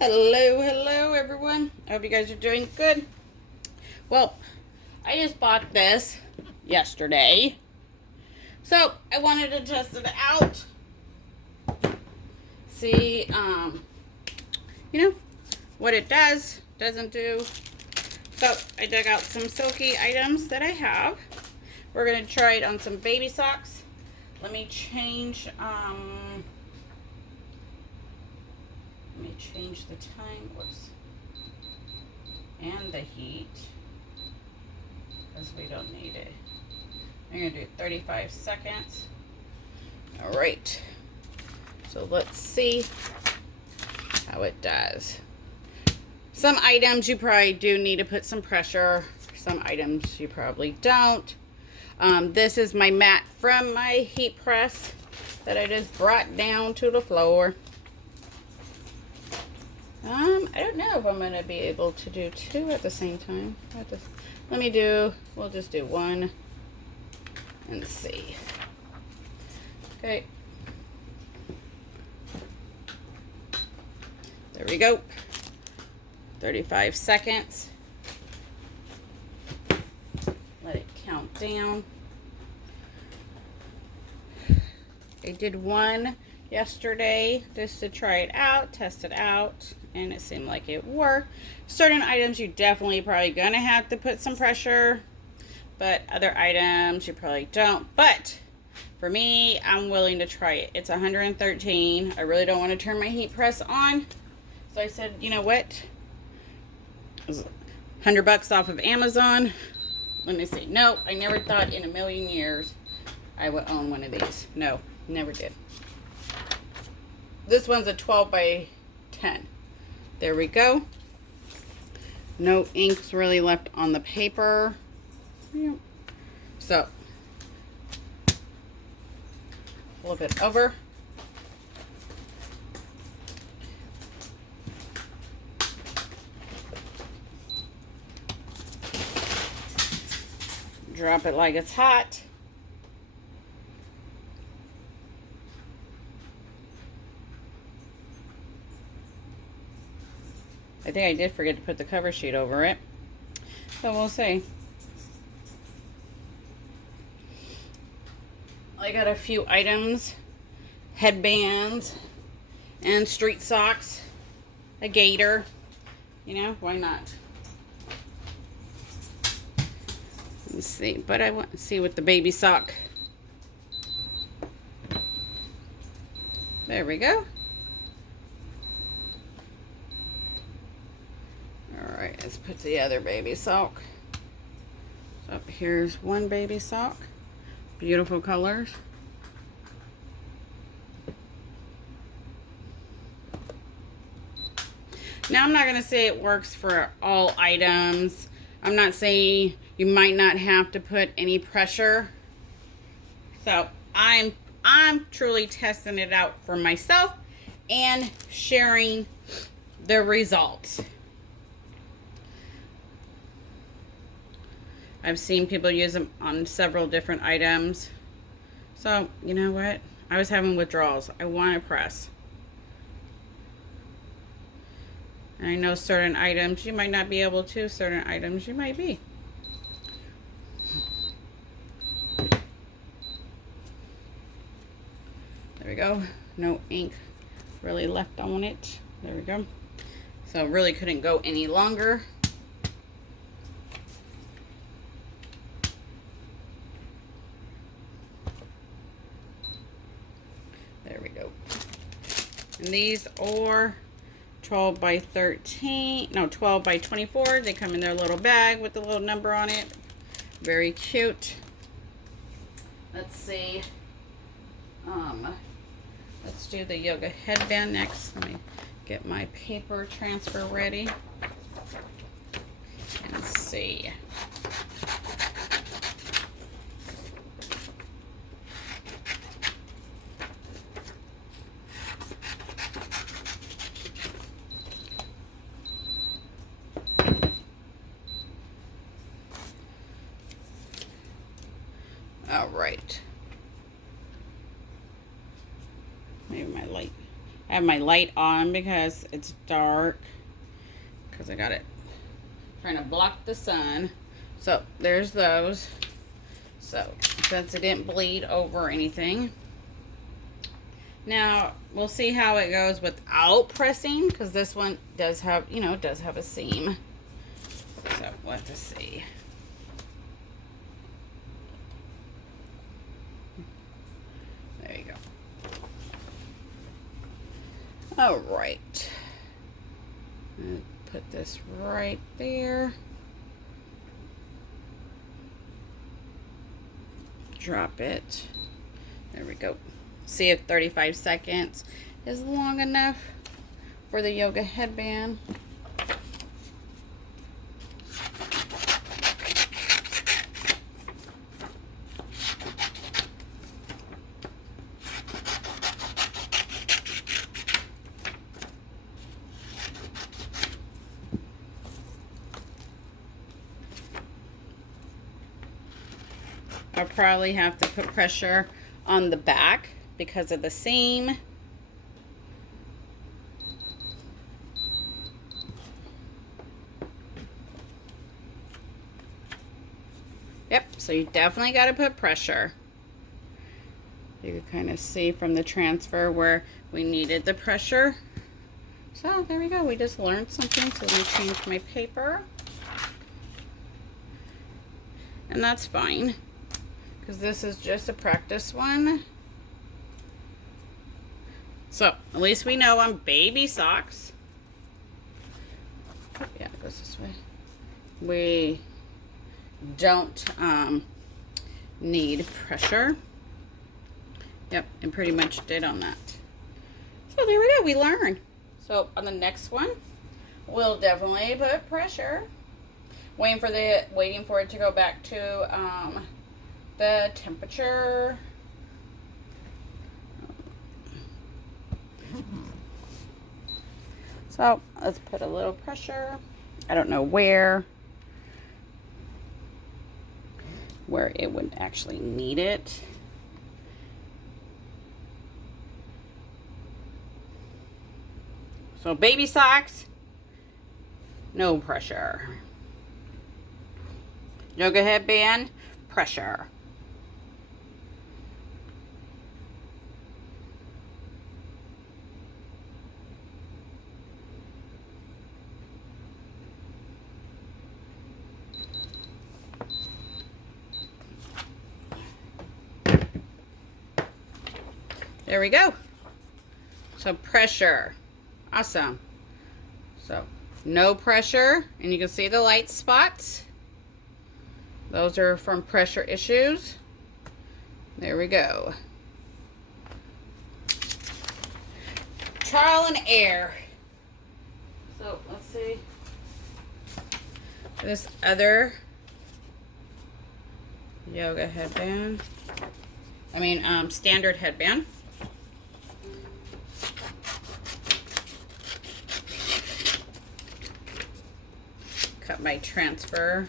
Hello everyone. I hope you guys are doing good. Well, I just bought this yesterday, so I wanted to test it out. See, what it doesn't do. So I dug out some silky items that I have. We're gonna try it on some baby socks. Let me change the time, whoops, and the heat, because we don't need it. I'm gonna do 35 seconds. All right, so let's see how it does. Some items you probably do need to put some pressure. Some items you probably don't. This is my mat from my heat press that I just brought down to the floor. I don't know if I'm going to be able to do two at the same time. We'll just do one and see. Okay. There we go. 35 seconds. Let it count down. I did one yesterday just to try it out, test it out, and it seemed like it worked. Certain items you definitely probably gonna have to put some pressure, but other items you probably don't. But for me, I'm willing to try it. It's 113. I really don't want to turn my heat press on, so I said, you know what, it was $100 off of Amazon. Let me see. No, I never thought in a million years I would own one of these. No, never did. This one's a 12 by 10. There we go. No ink's really left on the paper. So, flip it over. Drop it like it's hot. I think I did forget to put the cover sheet over it, so we'll see. I got a few items, headbands, and street socks, a gator, why not? Let's see, but I want to see what the baby sock. There we go. Alright, let's put the other baby sock. So here's one baby sock. Beautiful colors. Now, I'm not going to say it works for all items. I'm not saying you might not have to put any pressure. So I'm truly testing it out for myself and sharing the results. I've seen people use them on several different items. So, you know what? I was having withdrawals. I want to press. And I know certain items you might not be able to, certain items you might be. There we go. No ink really left on it. There we go. So really couldn't go any longer. There we go. And these are 12 by 13, no, 12 by 24. They come in their little bag with the little number on it. Very cute. Let's see. Let's do the yoga headband next. Let me get my paper transfer ready. And see. All right. Maybe my light. I have my light on because it's dark. Because I got it trying to block the sun. So there's those. So since it didn't bleed over or anything. Now we'll see how it goes without pressing, because this one does have, you know, it does have a seam. So let's see. There you go. All right. Put this right there. Drop it. There we go. See if 35 seconds is long enough for the yoga headband. I'll probably have to put pressure on the back because of the seam. Yep, so you definitely got to put pressure. You can kind of see from the transfer where we needed the pressure. So there we go, we just learned something. So let me change my paper. And that's fine, because this is just a practice one. So at least we know on baby socks, yeah, it goes this way, we don't need pressure. Yep, and pretty much did on that. So there we go, we learned. So on the next one, we'll definitely put pressure. Waiting for it to go back to the temperature. So let's put a little pressure. I don't know where it would actually need it. So baby socks, no pressure. Yoga headband, pressure. There we go. So pressure. Awesome. So no pressure, and you can see the light spots. Those are from pressure issues. There we go. Trial and error. So let's see. This other yoga headband. Standard headband. Cut my transfer.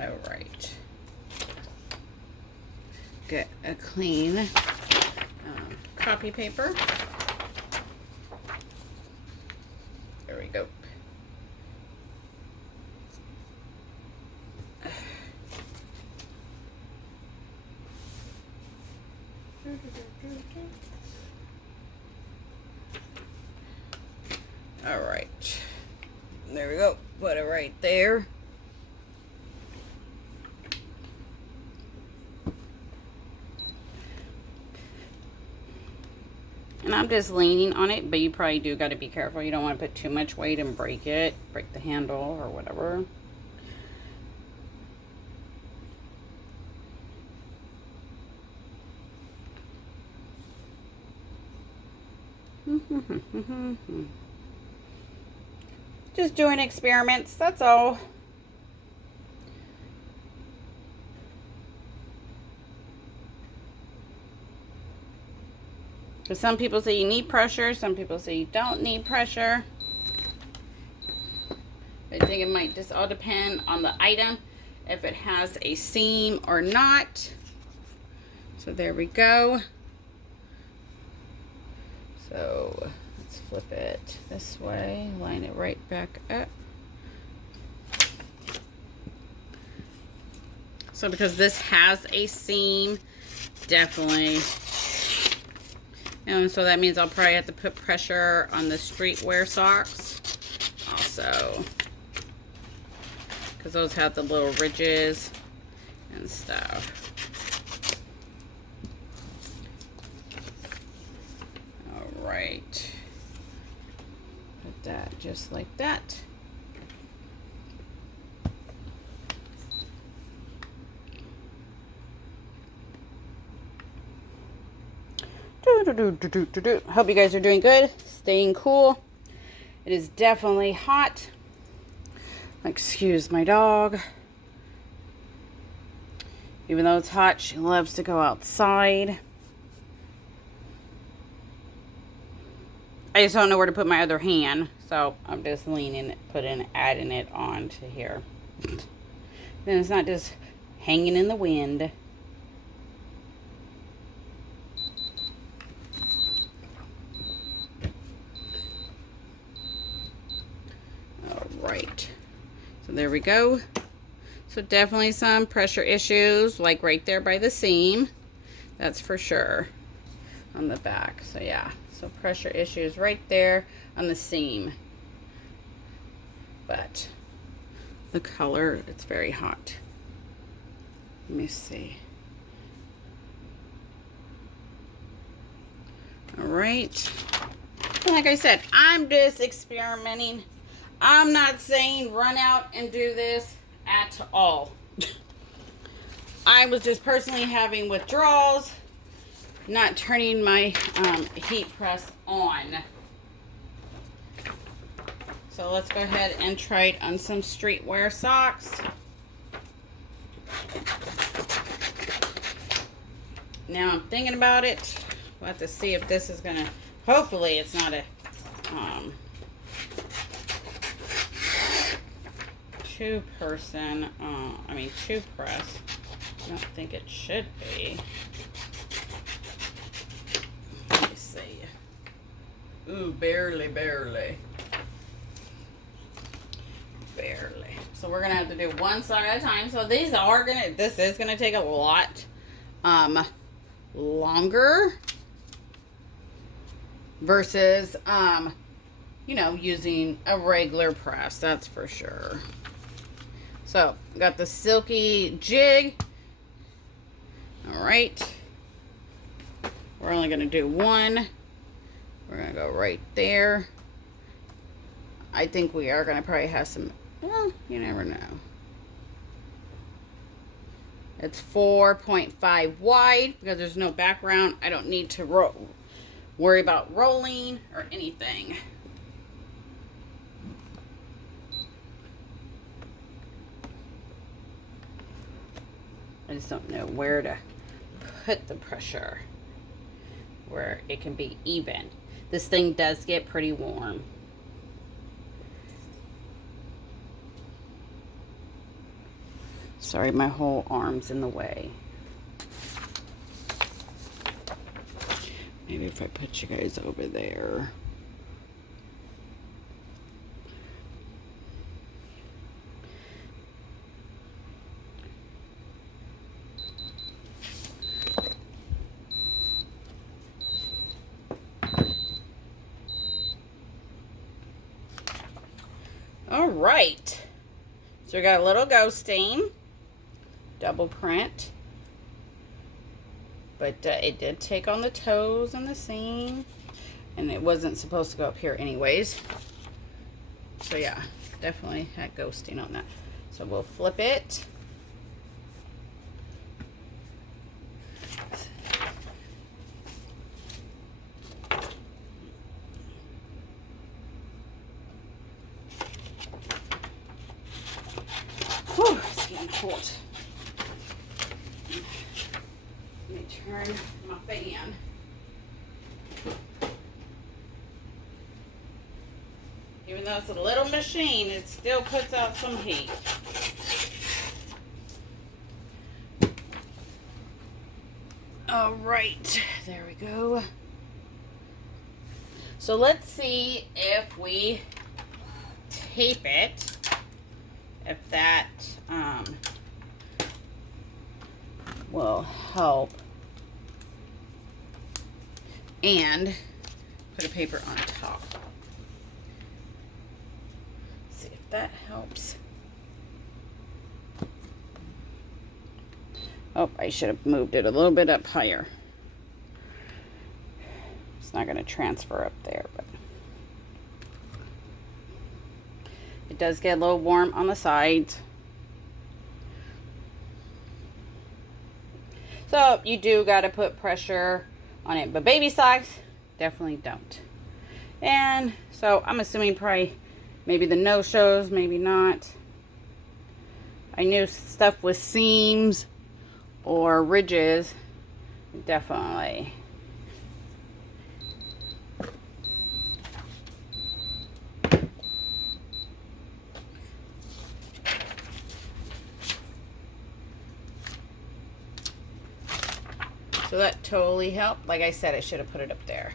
All right. Get a clean copy paper. There we go. All right. There we go. Put it right there. And I'm just leaning on it, but you probably do got to be careful. You don't want to put too much weight and break it, break the handle or whatever. Just doing experiments, that's all. So some people say you need pressure, some people say you don't need pressure. I think it might just all depend on the item if it has a seam or not. So there we go. So let's flip it this way, line it right back up. So because this has a seam, definitely. And so that means I'll probably have to put pressure on the streetwear socks also, because those have the little ridges and stuff. All right. Put that just like that. Hope you guys are doing good, staying cool. It is definitely hot. Excuse my dog. Even though it's hot, she loves to go outside. I just don't know where to put my other hand, so I'm just leaning it, adding it onto here. Then it's not just hanging in the wind. Right, so there we go. So definitely some pressure issues, like right there by the seam, that's for sure, on the back. So yeah, so pressure issues right there on the seam, but the color, it's very hot. Let me see. All right, and like I said, I'm just experimenting. I'm not saying run out and do this at all. I was just personally having withdrawals, not turning my heat press on. So let's go ahead and try it on some streetwear socks. Now I'm thinking about it. We'll have to see if this is gonna, hopefully it's not a two-person, two-press. I don't think it should be. Let me see. Ooh, barely. Barely. So we're gonna have to do one sock at a time. So this is gonna take a lot longer versus using a regular press, that's for sure. So, got the silky jig. All right. We're only going to do one. We're going to go right there. I think we are going to probably have some, well, you never know. It's 4.5 wide because there's no background. I don't need to worry about rolling or anything. I just don't know where to put the pressure where it can be even. This thing does get pretty warm. Sorry, my whole arm's in the way. Maybe if I put you guys over there. All right, so we got a little ghosting, double print, but it did take on the toes and the seam, and it wasn't supposed to go up here anyways. So yeah, definitely had ghosting on that. So we'll flip it. Whew, it's getting hot. Let me turn my fan. Even though it's a little machine, it still puts out some heat. All right, there we go. So let's see if we tape it, if that will help. And put a paper on top. See if that helps. Oh, I should have moved it a little bit up higher. It's not going to transfer up there, but it does get a little warm on the sides. So you do got to put pressure on it, but baby socks definitely don't. And so I'm assuming probably maybe the no-shows, maybe not. I knew stuff with seams or ridges, definitely. So that totally helped. Like I said, I should have put it up there.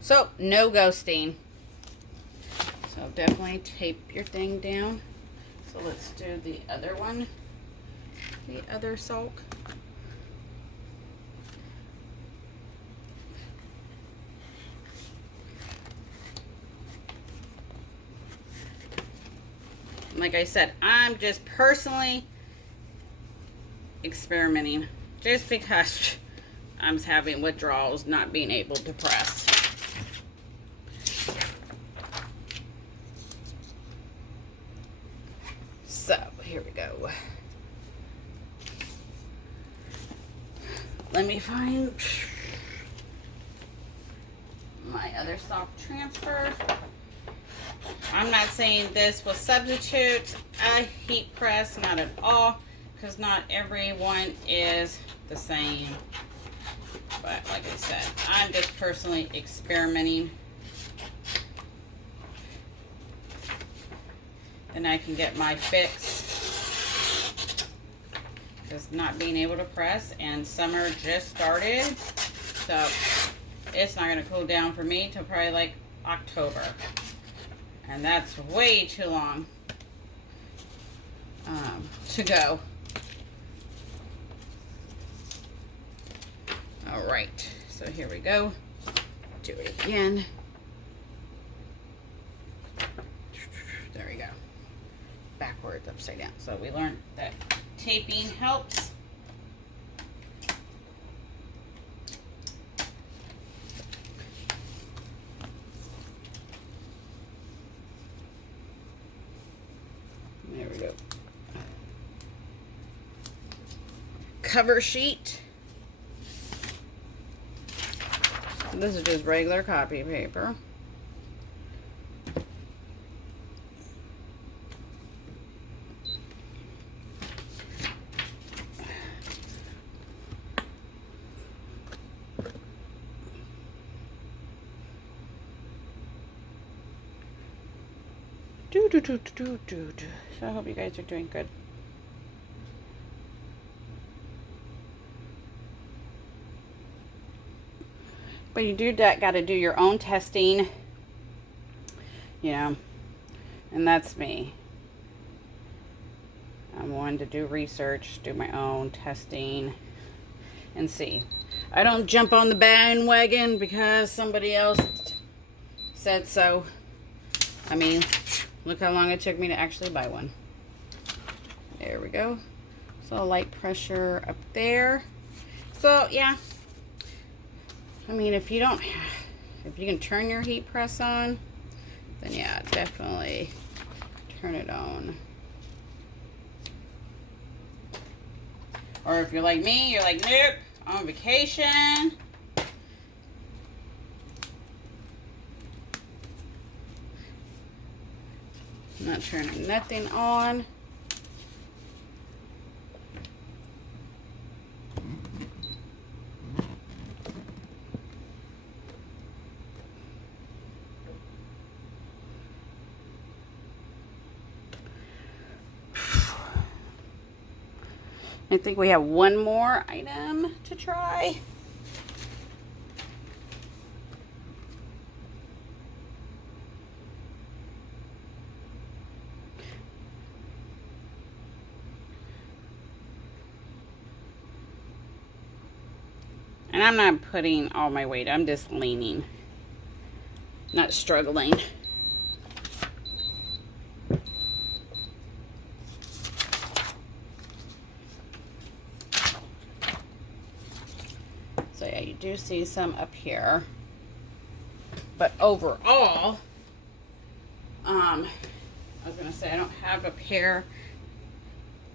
So no ghosting. So definitely tape your thing down. So let's do the other one, the other sock. Like I said, I'm just personally experimenting just because I'm having withdrawals, not being able to press. So here we go. Let me find my other sock transfer. I'm not saying this will substitute a heat press, not at all, because not everyone is the same. But like I said, I'm just personally experimenting. And I can get my fix. Just not being able to press, and summer just started. So it's not going to cool down for me till probably like October. And that's way too long to go. All right, so here we go. Do it again. There we go. Backwards, upside down. So we learned that taping helps. There we go. Cover sheet. This is just regular copy paper. So I hope you guys are doing good. But you do that, got to do your own testing, you know, and that's me. I'm one to do research, do my own testing, and see. I don't jump on the bandwagon because somebody else said so. I mean, look how long it took me to actually buy one. There we go. So light pressure up there. So yeah. I mean, if you can turn your heat press on, then yeah, definitely turn it on. Or if you're like me, you're like, nope, I'm on vacation. I'm not turning nothing on. I think we have one more item to try. And I'm not putting all my weight, I'm just leaning, not struggling. So yeah, you do see some up here. But overall, I was gonna say I don't have a pair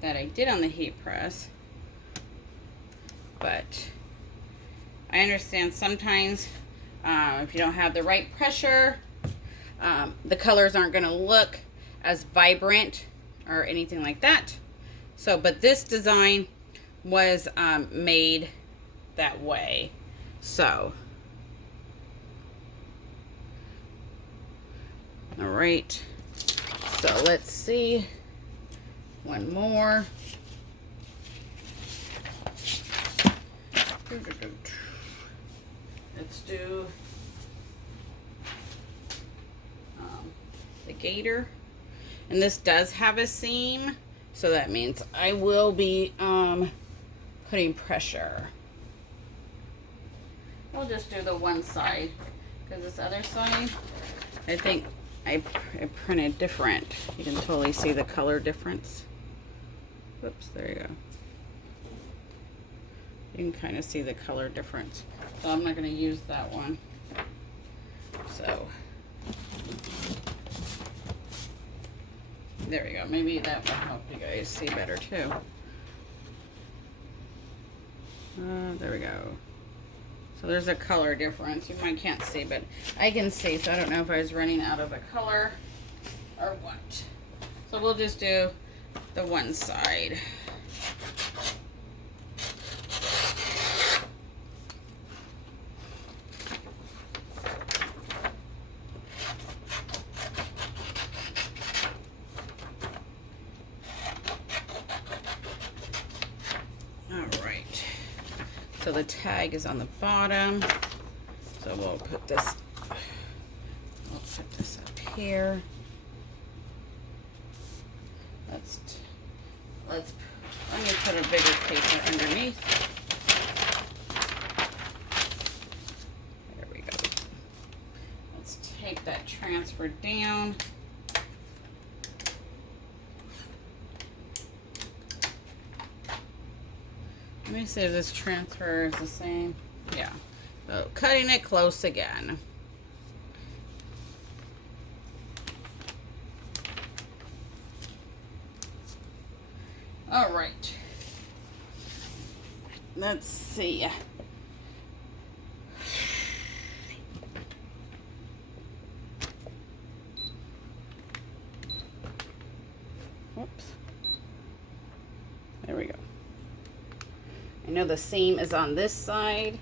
that I did on the heat press, but I understand sometimes if you don't have the right pressure, the colors aren't gonna look as vibrant or anything like that. So, but this design was made that way. So, all right. So let's see. One more. Let's do the gator. And this does have a seam, so that means I will be putting pressure. We'll just do the one side, because this other side, I think I printed different. You can totally see the color difference. Whoops, there you go. You can kind of see the color difference. So I'm not going to use that one. So there we go. Maybe that will help you guys see better too. There we go. So there's a color difference. You might can't see, but I can see. So I don't know if I was running out of a color or what. So we'll just do the one side. So the tag is on the bottom. So we'll put this up here. Let me put a bigger paper underneath. There we go. Let's take that transfer down. Let me see if this transfer is the same. Yeah. So cutting it close again. All right. Let's see. Whoops. There we go. I know the seam is on this side.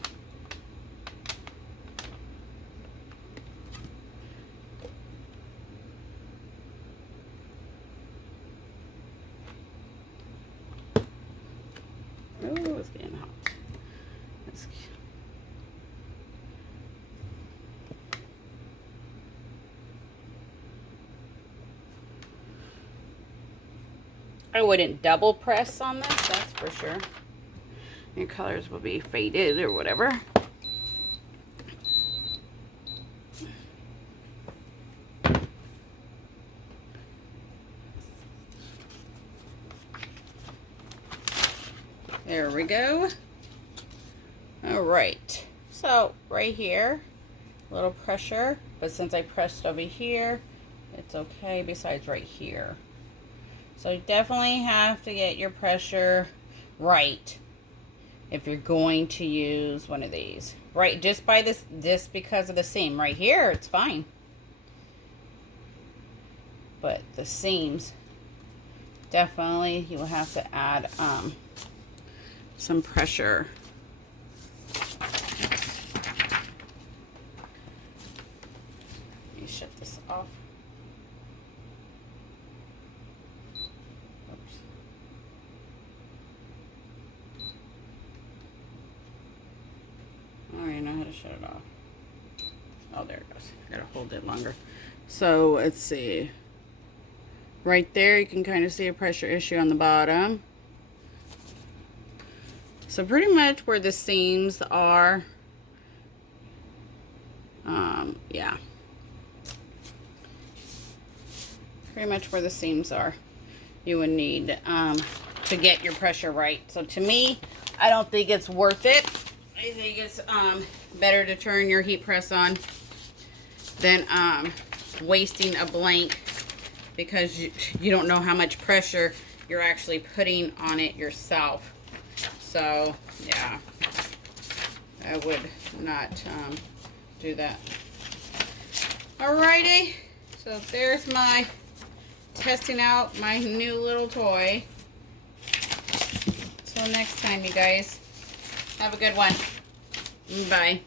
Oh, it's getting hot. I wouldn't double press on this, that's for sure. Your colors will be faded or whatever. There we go. All right. So right here, a little pressure, but since I pressed over here, it's okay besides right here. So you definitely have to get your pressure right if you're going to use one of these. Right, just by this because of the seam. Right here, it's fine. But the seams, definitely you will have to add some pressure. Let me shut this off. I don't even know how to shut it off. Oh, there it goes. I gotta hold it longer. So let's see. Right there, you can kind of see a pressure issue on the bottom. So pretty much where the seams are, yeah. Pretty much where the seams are, you would need to get your pressure right. So to me, I don't think it's worth it. I think it's better to turn your heat press on than wasting a blank, because you don't know how much pressure you're actually putting on it yourself. So yeah, I would not do that. Alrighty, so there's my testing out my new little toy. Till next time, you guys, have a good one. Bye.